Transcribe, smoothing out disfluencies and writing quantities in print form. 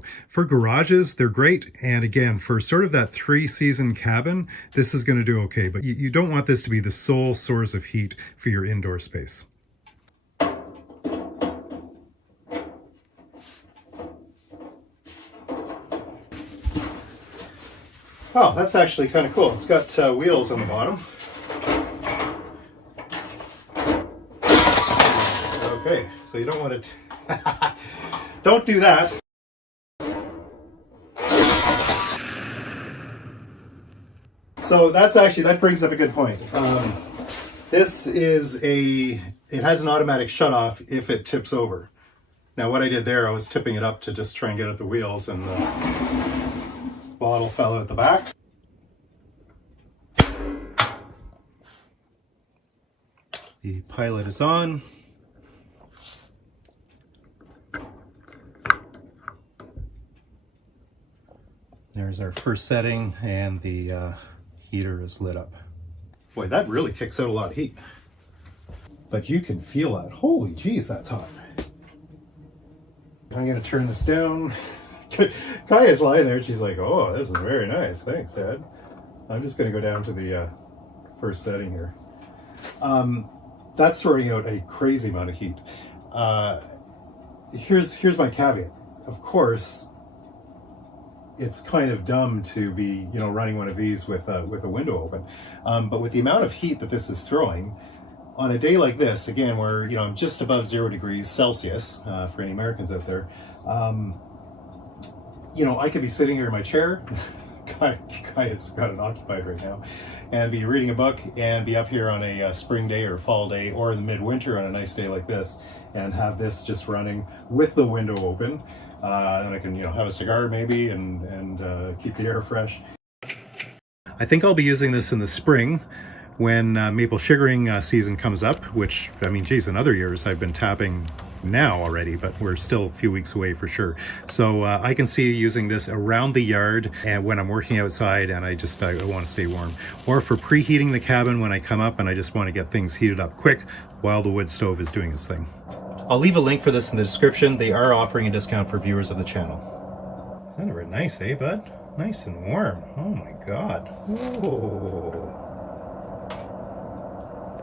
So for garages, they're great. And again, for sort of that 3-season cabin, this is going to do okay. But you don't want this to be the sole source of heat for your indoor space. Oh, that's actually kind of cool. It's got wheels on the bottom. Okay, so you don't want to... Don't do that. So that's actually, that brings up a good point. This is it has an automatic shut off if it tips over. Now what I did there, I was tipping it up to just try and get at the wheels, and the bottle fell out the back. The pilot is on. There's our first setting, and the heater is lit up. Boy, that really kicks out a lot of heat. But you can feel that. Holy geez, that's hot. I'm gonna turn this down. Kaya's lying there and she's like, oh, this is very nice. Thanks, Dad. I'm just gonna go down to the first setting here. That's throwing out a crazy amount of heat. Here's my caveat. Of course, it's kind of dumb to be, running one of these with a window open. But with the amount of heat that this is throwing, on a day like this, again, where I'm just above 0 degrees Celsius, for any Americans out there, I could be sitting here in my chair. Kaya's got it occupied right now, and be reading a book, and be up here on a spring day or fall day, or in the midwinter on a nice day like this, and have this just running with the window open. And I can, have a cigar maybe, and keep the air fresh. I think I'll be using this in the spring when maple sugaring season comes up, which, I mean, geez, in other years I've been tapping now already, but we're still a few weeks away for sure. So I can see using this around the yard, and when I'm working outside and I want to stay warm, or for preheating the cabin when I come up and I just want to get things heated up quick while the wood stove is doing its thing. I'll leave a link for this in the description. They are offering a discount for viewers of the channel. Sounded very nice, eh, bud? Nice and warm. Oh my God. Whoa.